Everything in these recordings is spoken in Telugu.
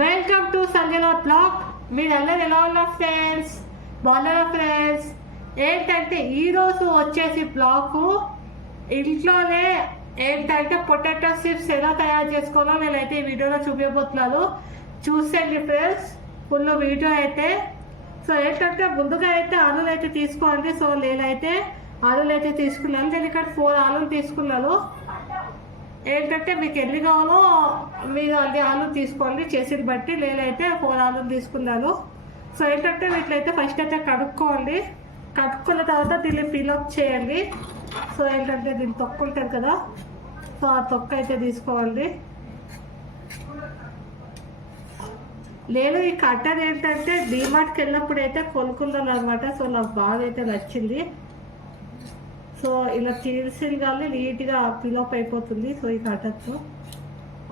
Welcome to Sanjana blog. మీరందరూ ఎలా ఉన్నారు ఫ్రెండ్స్? బాగున్నారా ఫ్రెండ్స్? ఏంటంటే ఈరోజు వచ్చేసి బ్లాగ్ ఇంట్లోనే ఏంటంటే పొటాటో చిప్స్ ఎలా తయారు చేసుకోవాలో నేనైతే ఈ వీడియోలో చూపించబోతున్నాను. చూసేయండి ఫ్రెండ్స్ ఫుల్ వీడియో అయితే. సో ఏంటంటే ముందుగా అయితే ఆలులు అయితే తీసుకోండి. సో నేనైతే ఆలులు అయితే తీసుకున్నాను. నేను ఇక్కడ 4 ఆలులు తీసుకున్నాను. ఏంటంటే మీకు ఎన్ని కావాలో మీరు అన్ని ఆలు తీసుకోండి చేసిని బట్టి. నేనైతే 4 ఆలు తీసుకున్నాను. సో ఏంటంటే వీటినైతే ఫస్ట్ అయితే కడుక్కోండి. కడుక్కున్న తర్వాత దీన్ని ఫిల్అప్ చేయండి. సో ఏంటంటే దీన్ని తొక్కు ఉంటుంది కదా, సో ఆ తొక్క అయితే తీసుకోండి. నేను ఈ కట్టర్ ఏంటంటే డీమార్ట్కి వెళ్ళినప్పుడు అయితే కొనుక్కున్నాను అనమాట. సో నాకు బాగా అయితే నచ్చింది. సో ఇలా తీసిన కానీ నీట్గా ఫిల్అప్ అయిపోతుంది. సో ఈ కట్టర్తో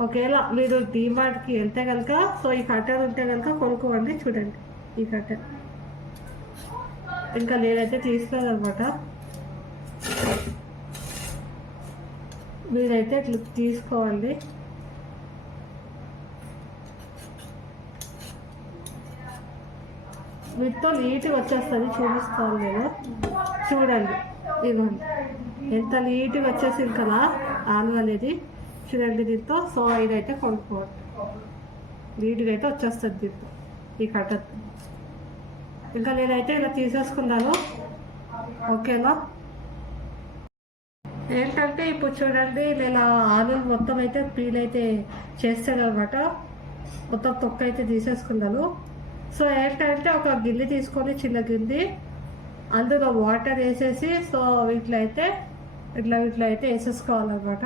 ఒకవేళ మీరు డీమార్ట్కి వెళ్తే కనుక సో ఈ కట్టర్ ఉంటే కనుక కొనుక్కోండి. చూడండి ఈ కట్టర్ ఇంకా నేనైతే తీసుకోను అనమాట. మీరైతే ఇట్లా తీసుకోండి. వీటితో నీట్గా వచ్చేస్తుంది. చూపిస్తాను నేను. చూడండి ఇవ్వండి ఎంత నీట్గా వచ్చేసింది కదా ఆలు అనేది. చూడండి దీంతో. సో ఇదైతే కొనుక్కోండి. నీట్గా అయితే వచ్చేస్తుంది దీంతో ఈ కట్టర్. ఇంకా నేనైతే ఇలా తీసేసుకున్నాను. ఓకేనా? ఏంటంటే ఇప్పుడు చూడండి నేను ఆలు మొత్తం అయితే పీల్ అయితే చేస్తాను అనమాట. మొత్తం తొక్క అయితే తీసేసుకున్నాను. సో ఏంటంటే ఒక గిన్నె తీసుకొని, చిన్న గిన్నె, అందులో వాటర్ వేసేసి సో వీటిలో అయితే ఇట్లా అయితే వేసేసుకోవాలన్నమాట.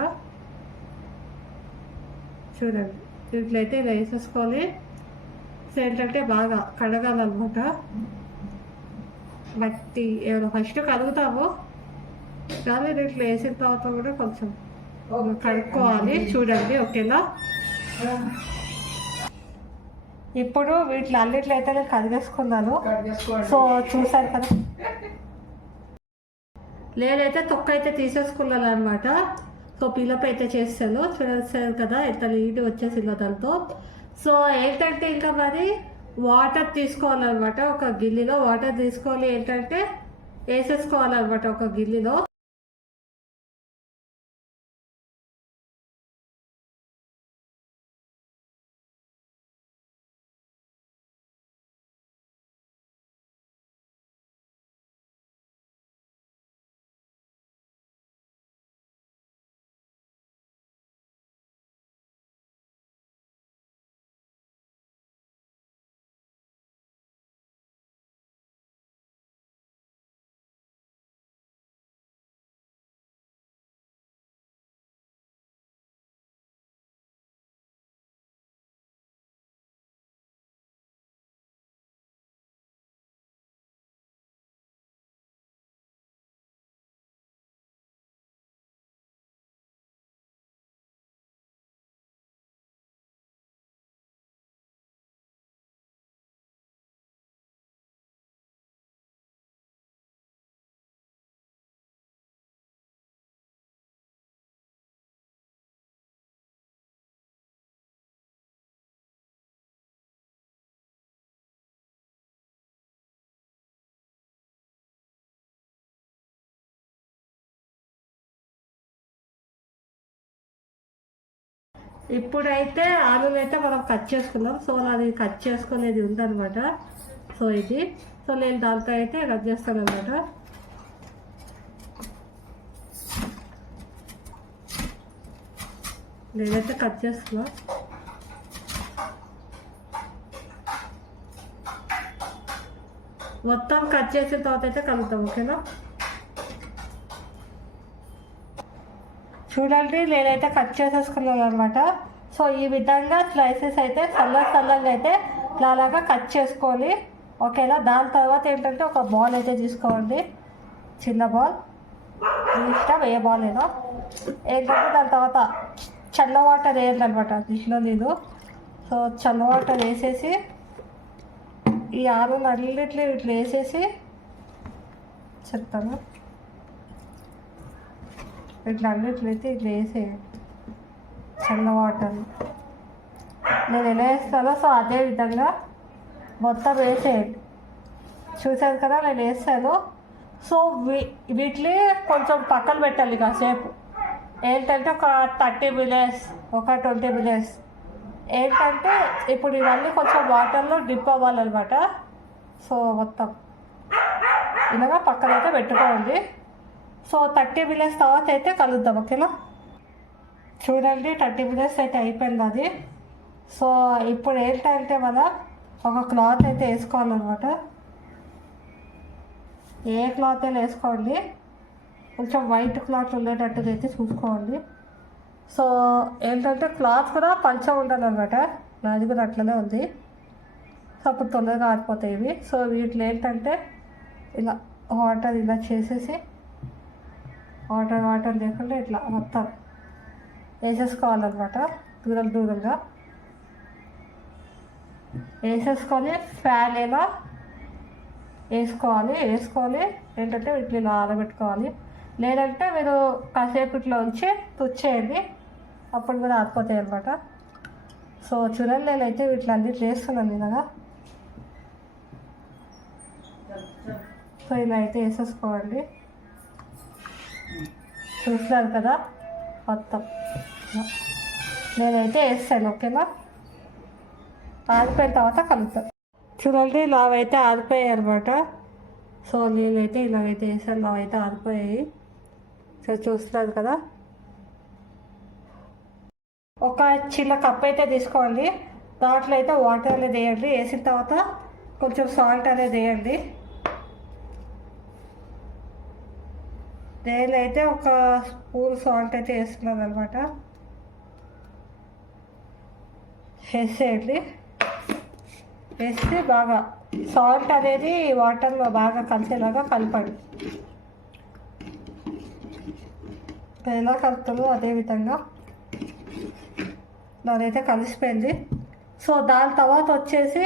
చూడండి వీటిలో అయితే ఇలా వేసేసుకోవాలి. సో ఏంటంటే బాగా కడగాలన్నమాట. మట్టి ఏమైనా ఫస్ట్ కడుగుతాము కానీ ఇట్లా వేసిన తర్వాత కూడా కొంచెం కడుక్కోవాలి. చూడండి ఓకేనా? ఇప్పుడు వీటిలో అన్నిట్లో అయితే నేను కడిగేసుకున్నాను. సో చూసారు కదా, నేనైతే తొక్క అయితే తీసేసుకున్నాను అనమాట. సో పిలప్ అయితే చేస్తాను. చూసారు కదా ఎంత నీట్ వచ్చేసిందో దాంతో. సో ఏంటంటే ఇంకా మరి వాటర్ తీసుకోవాలన్నమాట. ఒక గిన్నెలో వాటర్ తీసుకొని ఏంటంటే వేసేసుకోవాలన్నమాట ఒక గిన్నెలో. ఇప్పుడైతే ఆలుని అయితే మనం కట్ చేసుకుందాం. సో అది కట్ చేసుకునేది ఉందన్నమాట. సో ఇది సో నేను దాంతో అయితే కట్ చేస్తాను అనమాట. నేనైతే కట్ చేస్తున్నా. మొత్తం కట్ చేసిన తర్వాత అయితే కలుపుతాం. ఓకేనా? చూడండి నేనైతే కట్ చేసేసుకున్నాను అనమాట. సో ఈ విధంగా స్లైసెస్ అయితే సన్నగా అయితే అలాగా కట్ చేసుకోవాలి. ఓకేనా? దాని తర్వాత ఏంటంటే ఒక బాల్ అయితే తీసుకోండి. చిన్న బాల్, ఇష్టం ఏ బాల్ ఏదో. ఏంటంటే దాని తర్వాత చల్ల వాటర్ వేయాలన్నమాట దీంట్లో నేను. సో చల్ల వాటర్ వేసేసి ఈ ఆలు అన్నిట్లో ఇట్లా వేసేసి చెప్తాను. ఇట్లా అన్నిట్లయితే ఇట్లా వేసేయండి చల్ల వాటర్. నేను ఎలా వేస్తానో సో అదే విధంగా మొత్తం వేసేయండి. చూసాను కదా నేను వేస్తాను. సో వీటిని కొంచెం పక్కన పెట్టాలి కాసేపు. ఏంటంటే ఒక 30 మినిట్స్, ఒక 20 మినిట్స్. ఏంటంటే ఇప్పుడు ఇవన్నీ కొంచెం వాటర్లో డిప్ అవ్వాలన్నమాట. సో మొత్తం ఇలాగా పక్కన అయితే పెట్టుకోండి. సో 30 మినిట్స్ తర్వాత అయితే కలుద్దాం, ఓకేనా? చూడండి 30 మినిట్స్ అయితే అయిపోయింది అది. సో ఇప్పుడు ఏంటంటే మనం ఒక క్లాత్ అయితే వేసుకోవాలన్నమాట. ఏ క్లాత్ అయినా వేసుకోండి, కొంచెం వైట్ క్లాత్ ఉండేటట్టుగా అయితే చూసుకోండి. సో ఏంటంటే క్లాత్ కూడా పంచగా ఉండాలన్నమాట. నాది కూడా అట్లనే ఉంది. సో అప్పుడు తొందరగా ఆరిపోతాయి ఇవి. సో వీటిలో ఏంటంటే ఇలా వాటర్ ఇలా చేసేసి వాటర్ లేకుండా ఇట్లా మొత్తం వేసేసుకోవాలన్నమాట. దూరంగా వేసేసుకొని ఫ్యాన్ ఇలా వేసుకొని ఏంటంటే వీటిని ఇలా ఆరబెట్టుకోవాలి. లేదంటే మీరు కాసేపు ఇట్లా ఉంచి తుచ్చేయండి, అప్పుడు కూడా ఆరిపోతాయి అనమాట. సో చూడండి నేనైతే వీటిని అన్నిటి వేస్తున్నాను ఇలాగా. సో ఇలా అయితే వేసేసుకోండి. చూస్తున్నారు కదా మొత్తం నేనైతే వేస్తాను, ఓకేనా? ఆరిపోయిన తర్వాత కలుపుతాను. చూడండి ఇలా అయితే ఆరిపోయాయి అనమాట. సో నేనైతే ఇలాగైతే వేసాను, ఇలా అయితే ఆరిపోయాయి. సో చూస్తున్నారు కదా. ఒక చిన్న కప్ అయితే తీసుకోండి, దాంట్లో అయితే వాటర్ అనేది వేయండి. వేసిన తర్వాత కొంచెం సాల్ట్ అనేది వేయండి. నేనైతే ఒక స్పూన్ సాల్ట్ అయితే వేస్తున్నాను అనమాట. వేసేయండి. వేస్తే బాగా సాల్ట్ అనేది వాటర్లో బాగా కలిసేలాగా కలపండి. ఎలా కలుపుతుందో అదేవిధంగా దానైతే కలిసిపోయింది. సో దాని తర్వాత వచ్చేసి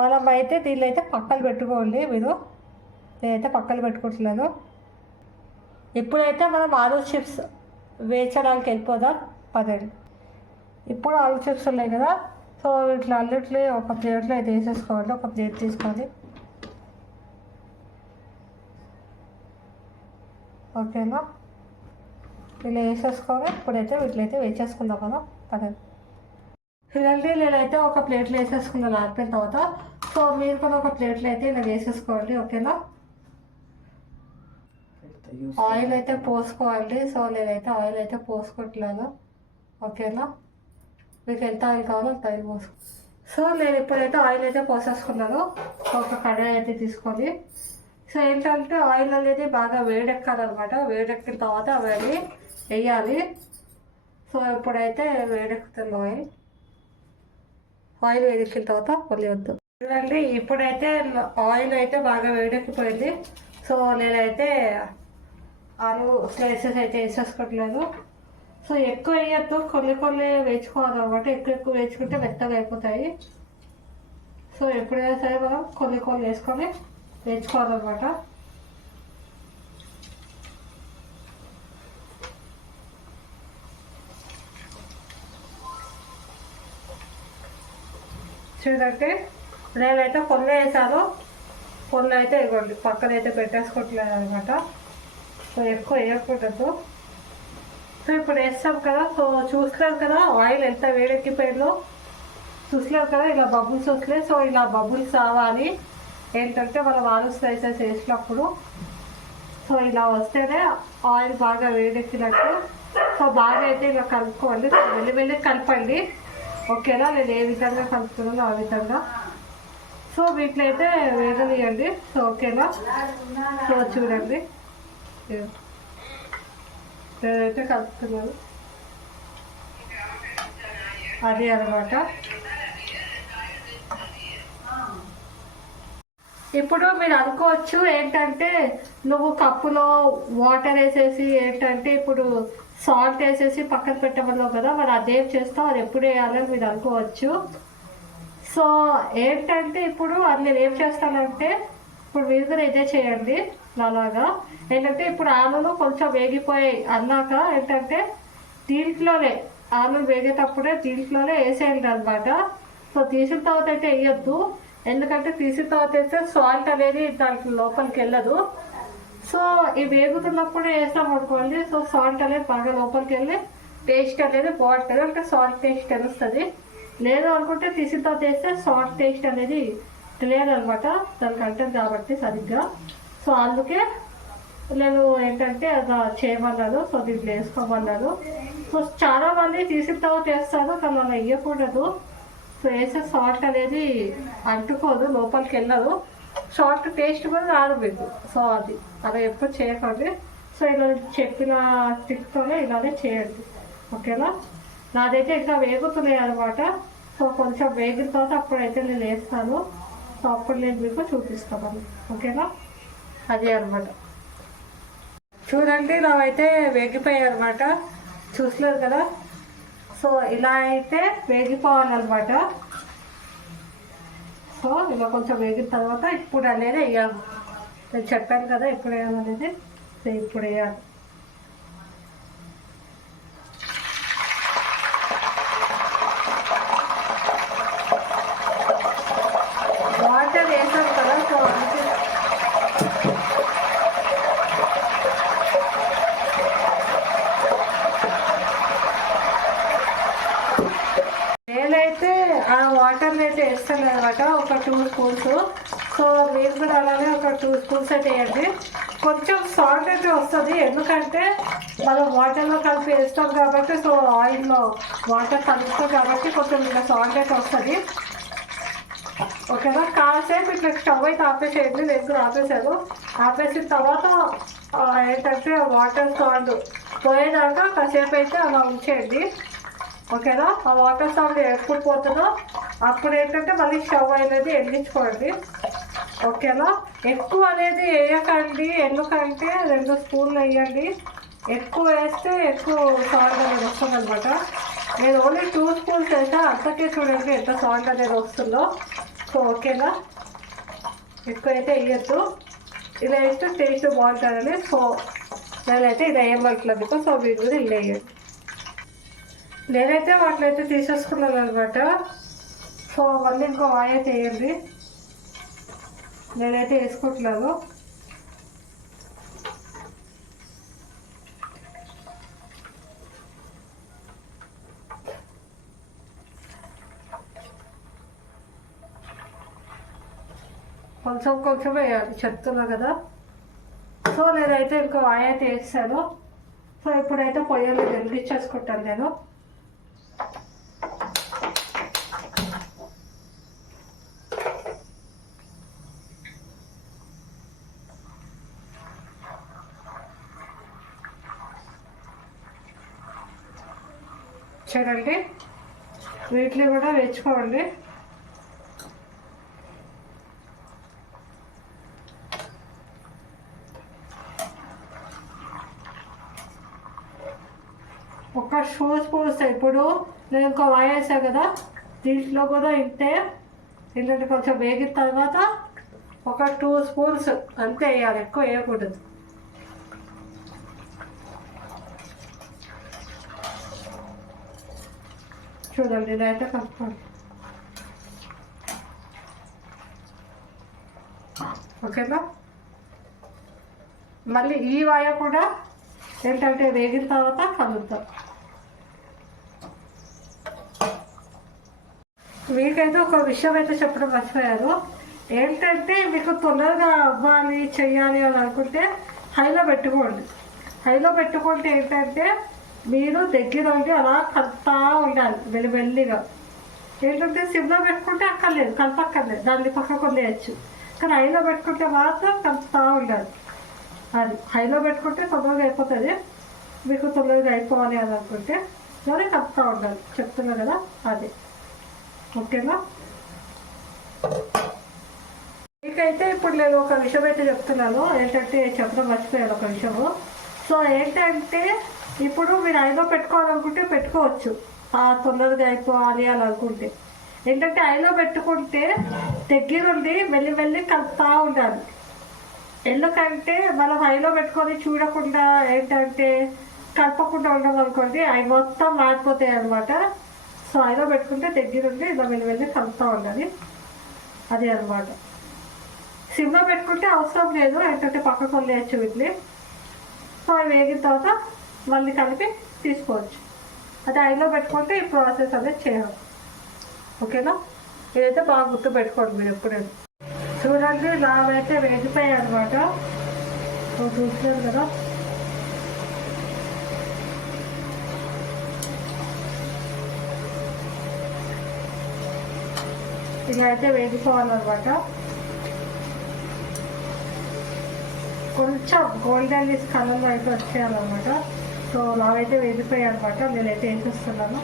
మనం అయితే దీన్ని అయితే పక్కన పెట్టుకోండి. నేనైతే పక్కన పెట్టుకుంటున్నాను. ఇప్పుడైతే మనం ఆలూ చిప్స్ వేయించడానికి వెళ్ళిపోదాం పదండి. ఇప్పుడు ఆలూ చిప్స్ ఉన్నాయి కదా, సో ఇట్లా అన్నిటిని ఒక ప్లేట్లో అయితే వేసేసుకోవాలి. ఒక ప్లేట్ తీసుకొని ఓకేనా, ఇలా వేసేసుకొని ఇప్పుడైతే వీటినైతే వేసేసుకుందాం కదా పదండి. ఇలాంటి నేనైతే ఒక ప్లేట్లో వేసేసుకున్నాను ఆరిపోయిన తర్వాత. సో మీరు కూడా ఒక ప్లేట్లో అయితే ఇలా వేసేసుకోండి, ఓకేనా? ఆయిల్ అయితే పోసుకోవాలి. సో నేనైతే ఆయిల్ అయితే పోసుకోవట్లేదు, ఓకేనా? మీకు ఎంత ఆయిల్ కావాలో అంత ఆయిల్ పోసుకో. సో నేను ఇప్పుడైతే ఆయిల్ అయితే పోసేసుకున్నాను. ఒక కడాయి అయితే తీసుకొని, సో ఏంటంటే ఆయిల్ అనేది బాగా వేడెక్కాలన్నమాట. వేడెక్కిన తర్వాత అవన్నీ వేయాలి. సో ఇప్పుడైతే వేడెక్కుతుంది ఆయిల్ వేడెక్కిన తర్వాత వద్దు. చూడండి ఇప్పుడైతే ఆయిల్ అయితే బాగా వేడెక్కిపోయింది. సో నేనైతే ఆలు స్లైసెస్ అయితే వేసేసుకోవట్లేదు. సో ఎక్కువ వేయద్దు, కొన్ని వేయించుకోవాలన్నమాట. ఎక్కువ వేయించుకుంటే మెత్తగా అయిపోతాయి. సో ఎప్పుడైనా సరే మనం కొన్ని వేసుకొని వేయించుకోవాలన్నమాట. చూడండి నేనైతే కొన్ని వేసాను, కొన్ని అయితే ఇవ్వండి పక్కన అయితే పెట్టేసుకోవట్లేదు అనమాట. సో ఎక్కువ వేయకూడదు. సో ఇప్పుడు వేస్తాం కదా. సో చూస్తున్నాం కదా ఆయిల్ ఎంత వేడెక్కిపోయిందో, చూస్తున్నాం కదా ఇలా బబుల్స్ వస్తున్నాయి. సో ఇలా బబుల్స్ రావాలి. ఏంటంటే మనం ఆలు స్లైసెస్ వేసినప్పుడు సో ఇలా వస్తేనే ఆయిల్ బాగా వేడెక్కినట్టు. సో బాగా అయితే ఇలా కలుపుకోండి. సో వెళ్ళి కలపండి, ఓకేనా? నేను ఏ విధంగా కలుపుతున్నానో ఆ విధంగా. సో వీటిని అయితే వేగనీయండి. సో ఓకేనా? సో చూడండి నేనైతే కలుపుతున్నాను, అది అనమాట. ఇప్పుడు మీరు అనుకోవచ్చు ఏంటంటే నువ్వు కప్పులో వాటర్ వేసేసి ఏంటంటే ఇప్పుడు సాల్ట్ వేసేసి పక్కన పెట్టమన్నావు కదా, మరి అదేం చేస్తావు, అది ఎప్పుడు వేయాలని మీరు అనుకోవచ్చు. సో ఏంటంటే ఇప్పుడు అది నేను ఏం చేస్తానంటే ఇప్పుడు మీరు కూడా ఇదే చేయండి అలాగా. ఏంటంటే ఇప్పుడు ఆలులు కొంచెం వేగిపోయాయి అన్నాక ఏంటంటే దీంట్లోనే ఆలు వేగేటప్పుడే దీంట్లోనే వేసేయండి అనమాట. సో తీసిన తర్వాత అయితే వేయొద్దు, ఎందుకంటే తీసిన తర్వాత అయితే సాల్ట్ అనేది దాంట్లో లోపలికి వెళ్ళదు. సో ఈ వేగుతున్నప్పుడు వేస్తాం అనుకోండి, సో సాల్ట్ అనేది బాగా లోపలికి వెళ్ళి టేస్ట్ అనేది బాగుంటుంది, అంటే సాల్ట్ టేస్ట్ తెలుస్తుంది. లేదు అనుకుంటే తీసిన తర్వాత వేస్తే సాల్ట్ టేస్ట్ అనేది తెలియదు అనమాట దానికి అంటుంది కాబట్టి సరిగ్గా. సో అందుకే నేను ఏంటంటే అది చేయమన్నాను, సో దీంట్లో వేసుకోమన్నాను. సో చాలా మంది తీసిన తర్వాత వేస్తాను, కానీ అలా వేయకూడదు. సో వేసే సాల్ట్ అనేది అంటుకోదు, లోపలికి వెళ్ళదు, సాల్ట్ టేస్ట్ కూడా రాదు మీకు. సో అది అలా ఎప్పుడు చేయకండి. సో ఇలా చెప్పిన టిప్తోనే ఇలానే చేయండి, ఓకేనా. నాదైతే ఇంకా వేగుతున్నాయి అనమాట. సో కొంచెం వేగిన తర్వాత అప్పుడైతే నేను వేస్తాను. సో అప్పుడు నేను మీకు చూపిస్తాను, ఓకేనా. అదే అనమాట. చూడండి నావైతే వేగిపోయాయి అనమాట, చూసలేదు కదా. సో ఇలా అయితే వేగిపోవాలన్నమాట. సో ఇలా కొంచెం వేగిన తర్వాత ఇప్పుడు అనేది వేయాలి. నేను చెప్పాను కదా ఇప్పుడు వేయాలనేది, ఇప్పుడు వేయాలి. వాటర్ వేసాను కదా, సో అందుకే నేనైతే ఆ వాటర్ని అయితే వేస్తాను అనమాట, ఒక 2 స్పూన్స్. సో మీరు కూడా అలానే ఒక 2 స్పూన్స్ అయితే వేయండి. కొంచెం సాల్ట్ అయితే వస్తుంది, ఎందుకంటే మనం వాటర్లో కలిపి వేస్తాం కాబట్టి. సో ఆయిల్లో వాటర్ కలుపుతాం కాబట్టి కొంచెం ఇలా సాల్ట్ అయితే వస్తుంది, ఓకేనా. కాసేపు ఇట్లా స్టవ్ అయితే ఆపేసేయండి, నేను కూడా ఆపేసాను. ఆపేసిన తర్వాత ఏంటంటే వాటర్ సాల్ట్ పోయేదాకా కాసేపు అయితే అలా ఉంచేయండి, ఓకేనా. ఆ వాటర్ సాల్ట్ ఎప్పుడు పోతుందో అప్పుడు ఏంటంటే మళ్ళీ స్టవ్ అనేది వెలిగించుకోండి, ఓకేనా. ఎక్కువ అనేది వేయకండి, ఎందుకంటే 2 స్పూన్లు వేయండి. ఎక్కువ వేస్తే ఎక్కువ సాల్ట్ అనేది వస్తుంది అనమాట. నేను ఓన్లీ 2 స్పూన్స్ వేసా, అంతకే చూడండి ఎంత సాల్ట్ అనేది వస్తుందో. సో ఓకేనా, ఎక్కువ అయితే వేయద్దు, ఇలా వేస్తే టేస్ట్ బాగుంటుందని. సో నేనైతే ఇలా వేయమంటలేదు మీకు, సో మీరు కూడా ఇలా వేయండి. నేనైతే వాటిని అయితే తీసేసుకున్నాను అనమాట. సో మళ్ళీ ఇంకో ఆయిల్ అయితే వేయండి, నేనైతే వేసుకుంటున్నాను. కొంచెం కొంచెం వేయాలి, చెప్తున్నా కదా. సో నేనైతే ఇంకో ఆయిల్ అయితే వేస్తాను. సో ఇప్పుడైతే పొయ్యిలో వెలిగించేసుకుంటాను నేను. చూడండి వీటిని కూడా వేసుకోండి. ఒక 2 స్పూన్స్ ఇప్పుడు నేను ఇంకో ఆయిల్ వేసాను కదా, దీంట్లో కూడా ఇంతే. ఇలాంటి కొంచెం వేగిన తర్వాత ఒక 2 స్పూన్స్ అంతే వేయాలి, ఎక్కువ వేయకూడదు. చూడండి ఇదైతే కలుపుకోండి, ఓకేనా. మళ్ళీ ఈ వాయ కూడా ఏంటంటే వేగిన తర్వాత కలుపుతాం. మీకైతే ఒక విషయం అయితే చెప్పడం మర్చిపోయారు, ఏంటంటే మీకు తొందరగా అవ్వాలి చెయ్యాలి అని అనుకుంటే హైలో పెట్టుకోండి. హైలో పెట్టుకుంటే ఏంటంటే మీరు దగ్గర ఉండి అలా కలుపుతూ ఉండాలి మెల్లిమెల్లిగా. ఏంటంటే సిమ్లో పెట్టుకుంటే అక్కర్లేదు, కలపక్కర్లేదు, దాన్ని పక్కకు వదిలేయచ్చు. కానీ హైలో పెట్టుకుంటే మాత్రం కలుపుతూ ఉండాలి. అది హైలో పెట్టుకుంటే తొందరగా అయిపోతుంది. మీకు తొందరగా అయిపోవాలి అని అనుకుంటే సరే కలుపుతూ ఉండాలి, చెప్తున్నా కదా అది, ఓకేనా. మీకైతే ఇప్పుడు నేను ఒక విషయం అయితే చెప్తున్నాను, ఏంటంటే చెప్పడం మర్చిపోయాను ఒక విషయము. సో ఏంటంటే ఇప్పుడు మీరు హైలో పెట్టుకోవాలనుకుంటే పెట్టుకోవచ్చు, తొందరగా అయిపోవాలి అని అనుకుంటే. ఏంటంటే హైలో పెట్టుకుంటే దగ్గరుండి మెల్లి కలుపుతూ ఉండాలి. ఎందుకంటే మనం హైలో పెట్టుకొని చూడకుండా ఏంటంటే కలపకుండా ఉండడం అనుకోండి అవి మొత్తం మారిపోతాయి అనమాట. సో ఐలో పెట్టుకుంటే దగ్గరుండి ఇలా వెళ్ళి కలుపుతూ ఉండాలి. అది అనమాట. సిమ్లో పెట్టుకుంటే అవసరం లేదు, ఏంటంటే పక్కకు వదిలేయచ్చు వీటిని. సో అవి వేగిన తర్వాత మళ్ళీ కలిపి తీసుకోవచ్చు. అదే ఐలో పెట్టుకుంటే ఈ ప్రాసెస్ అనేది చేయాలి. ఓకేనా? ఇదైతే బాగా గుర్తు పెట్టుకోండి మీరు ఎప్పుడైనా. చూడండి నావైతే వేగిపోయాయి అనమాట. సో చూస్తున్నారు కదా. ఇలా అయితే వేగిపోవాలన్నమాట. కొంచెం గోల్డెన్ కలర్లో అయితే వచ్చేయాలన్నమాట. సో నావైతే వేగిపోయాయి అనమాట. నేనైతే ఏం చేస్తున్నాను,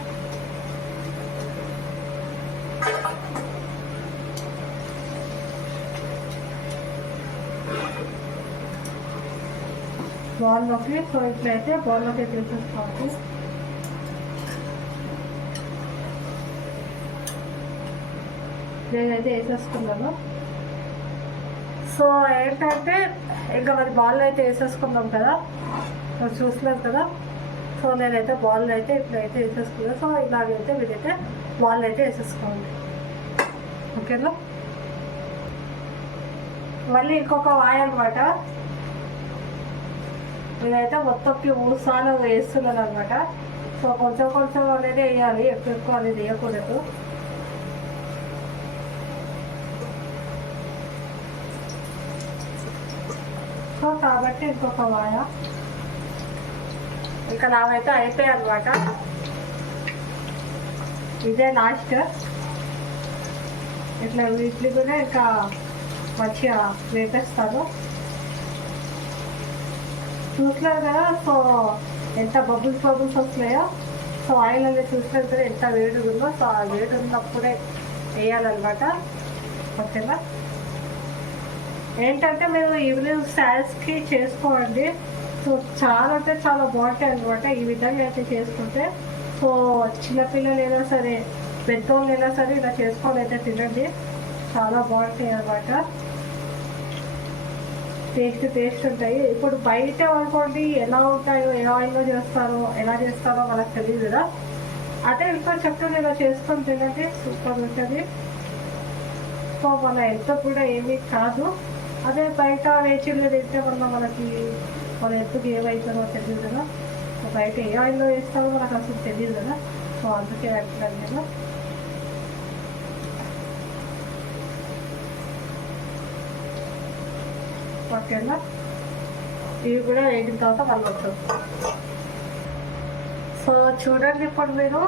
బౌల్లోకి. సో ఇట్లయితే బౌల్లోకి తీసేసుకోవాలి. నేనైతే వేసేసుకున్నాను. సో ఏంటంటే ఇంకా మరి బాల్ అయితే వేసేసుకున్నాం కదా, చూస్తున్నారు కదా. సో నేనైతే బాల్ అయితే ఇట్లయితే వేసేసుకున్నాను. సో ఇలాగైతే మీరైతే బాల్ అయితే వేసేసుకోండి. ఓకేనా? మళ్ళీ ఇంకొక వాయి అనమాట. నేనైతే మొత్తంకి 3 సార్లు వేస్తున్నాను అనమాట. సో కొంచెం కొంచెం అనేది వేయాలి, ఎక్కువ అనేది వేయకూడదు. సో కాబట్టి ఇంకొక వాయ. ఇంకా నావైతే అయిపోయాయి అనమాట. ఇదే లాస్ట్. ఇట్లా వీటిని కూడా ఇంకా మంచిగా వేపేస్తాను. చూస్తున్నారు కదా. సో ఎంత బబుల్స్ వస్తున్నాయో. సో ఆయిల్ అనేది చూస్తున్నారు కదా ఎంత వేడి ఉందో. సో ఆ వేడి ఉన్నప్పుడే వేయాలన్నమాట. ఓకేనా? ఏంటంటే మేము ఈవినింగ్ స్నాక్స్కి చేసుకోండి. సో చాలా అంటే చాలా బాగుంటాయి అనమాట. ఈ విధంగా అయితే చేసుకుంటే సో చిన్నపిల్లలైనా సరే పెద్దోళ్ళైనా సరే ఇలా చేసుకొని అయితే తినండి. చాలా బాగుంటాయి అనమాట. టేస్ట్ ఉంటాయి. ఇప్పుడు బయట అనుకోండి ఎలా ఉంటాయో, ఏ ఆయిల్లో చేస్తారో ఎలా చేస్తారో మనకు తెలియదు కదా. అదే ఇంకా చెప్తే ఇలా చేసుకొని తినండి, సూపర్ ఉంటుంది. సో మన హెల్త్ కూడా ఏమీ కాదు. అదే బయట వేచిళ్ళు తింటే మనకి మన హెల్త్కి ఏమవుతుందో తెలియదు కదా. సో బయట ఏ ఆయిల్లో వేస్తారో మనకు అసలు తెలియదు కదా. సో అందుకే అంటున్నాను నేను. ఓకేనా? ఇవి కూడా వేగిన తర్వాత కలవచ్చు. సో చూడండి ఇప్పుడు మీరు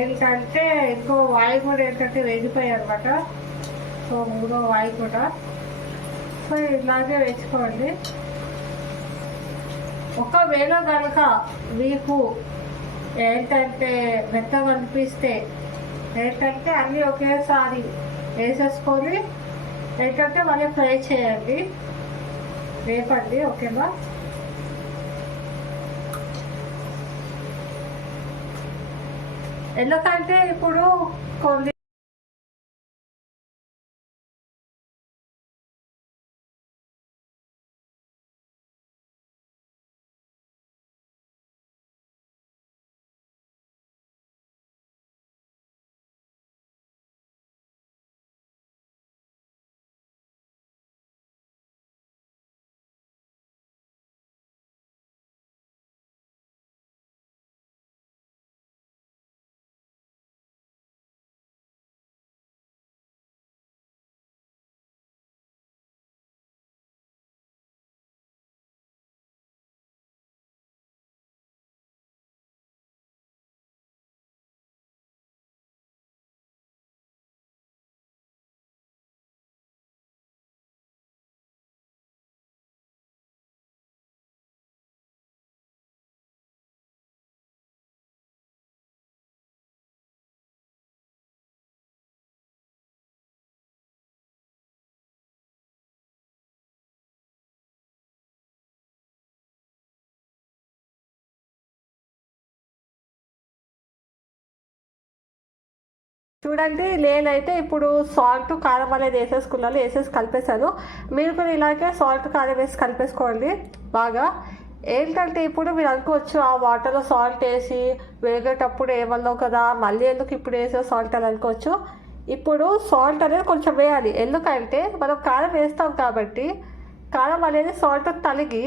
ఏంటంటే ఇంకో వాయి కూడా ఏంటంటే వేగిపోయాయి అనమాట. సో 3వ వాయి కూడా. సో ఇలాగే వేసుకోండి. ఒకవేళ కనుక మీకు ఏంటంటే మెత్తగా అనిపిస్తే ఏంటంటే అన్నీ ఒకేసారి వేసేసుకొని ఏంటంటే మళ్ళీ ఫ్రై చేయండి, వేపండి. ఓకేనా? ఎందుకంటే ఇప్పుడు కొన్ని చూడండి నేనైతే ఇప్పుడు సాల్ట్ కారం అనేది వేసేసుకున్నాను, వేసేసి కలిపేసాను. మీరు కూడా ఇలాగే సాల్ట్ కారం వేసి కలిపేసుకోండి బాగా. ఏంటంటే ఇప్పుడు మీరు అనుకోవచ్చు ఆ వాటర్లో సాల్ట్ వేసి వేగేటప్పుడు ఏమన్నావు కదా మళ్ళీ ఎందుకు ఇప్పుడు వేసే సాల్ట్ అని అనుకోవచ్చు. ఇప్పుడు సాల్ట్ అనేది కొంచెం వేయాలి, ఎందుకంటే మనం కారం వేస్తాం కాబట్టి కారం అనేది సాల్ట్ తలిగి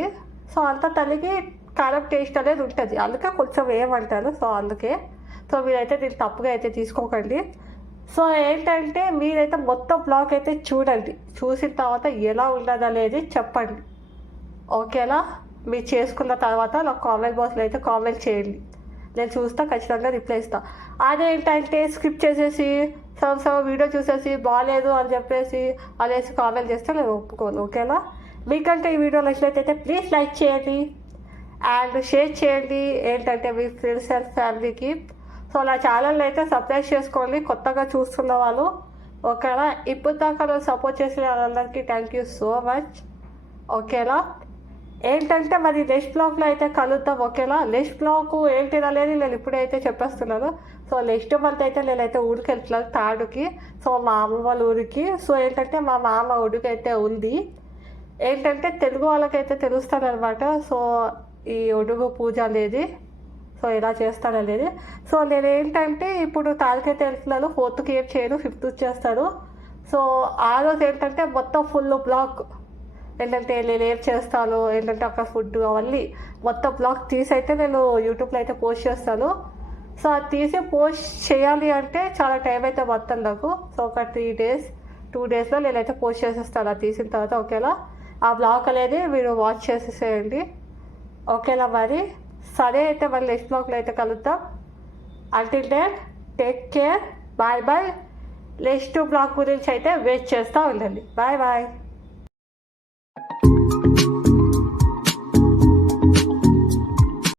కారం టేస్ట్ అనేది ఉంటుంది, అందుకే కొంచెం వేయమంటారు. సో అందుకే మీరైతే దీన్ని తప్పుగా అయితే తీసుకోకండి. సో ఏంటంటే మీరైతే మొత్తం బ్లాగ్ అయితే చూడండి, చూసిన తర్వాత ఎలా ఉండదు అనేది చెప్పండి, ఓకేనా? మీరు చేసుకున్న తర్వాత నాకు కామెంట్ బాక్స్లో అయితే కామెంట్ చేయండి, నేను చూస్తా, ఖచ్చితంగా రిప్లై ఇస్తాను. అదేంటంటే స్కిప్ చేసేసి సగం వీడియో చూసేసి బాగాలేదు అని చెప్పేసి అనేసి కామెంట్ చేస్తే నేను ఒప్పుకోను, ఓకేనా? మీకంటే ఈ వీడియో నచ్చినట్లయితే ప్లీజ్ లైక్ చేయండి అండ్ షేర్ చేయండి ఏంటంటే మీ ఫ్రెండ్స్ అండ్ ఫ్యామిలీకి. సో నా ఛానల్ని అయితే సబ్స్క్రైబ్ చేసుకోండి కొత్తగా చూస్తున్న వాళ్ళు, ఓకేనా? ఇప్పుడు దాకా నేను సపోర్ట్ చేసిన వాళ్ళందరికీ థ్యాంక్ యూ సో మచ్, ఓకేనా? ఏంటంటే మరి నెక్స్ట్ బ్లాగ్లో అయితే కలుద్దాం, ఓకేనా? నెక్స్ట్ బ్లాగ్ ఏంటిది అనేది నేను ఇప్పుడైతే చెప్పేస్తున్నాను. సో నెక్స్ట్ మంత్ అయితే నేనైతే ఊరికి వెళ్తున్నాను తాడుకి, సో మా అమ్మ వాళ్ళ ఊరికి. సో ఏంటంటే మా మామ ఉడుకు అయితే ఉంది, ఏంటంటే తెలుగు వాళ్ళకైతే తెలుస్తారనమాట. సో ఈ ఒడుగు పూజ అనేది సో ఎలా చేస్తాననేది. సో నేను ఏంటంటే ఇప్పుడు తాడుకైతే వెళ్తున్నాను, 4th ఏం చేయను, 5th చేస్తాను. సో ఆ రోజు ఏంటంటే మొత్తం ఫుల్ బ్లాగ్ ఏంటంటే నేను ఏం చేస్తాను ఏంటంటే అక్కడ ఫుడ్ అవన్నీ మొత్తం బ్లాగ్ తీసి అయితే నేను యూట్యూబ్లో అయితే పోస్ట్ చేస్తాను. సో అది తీసి పోస్ట్ చేయాలి అంటే చాలా టైం అయితే పడుతుంది నాకు. సో ఒక 2 డేస్లో నేనైతే పోస్ట్ చేసేస్తాను అది తీసిన తర్వాత, ఓకేనా? ఆ బ్లాగ్ అనేది మీరు వాచ్ చేసేసేయండి, ఓకేనా? మరి సరే అయితే మరి నెక్స్ట్ బ్లాగ్లో అయితే కలుద్దాం. Until then take care, bye bye. Next blog గురించి అయితే వెయిట్ చేస్తూ ఉండండి. Bye bye.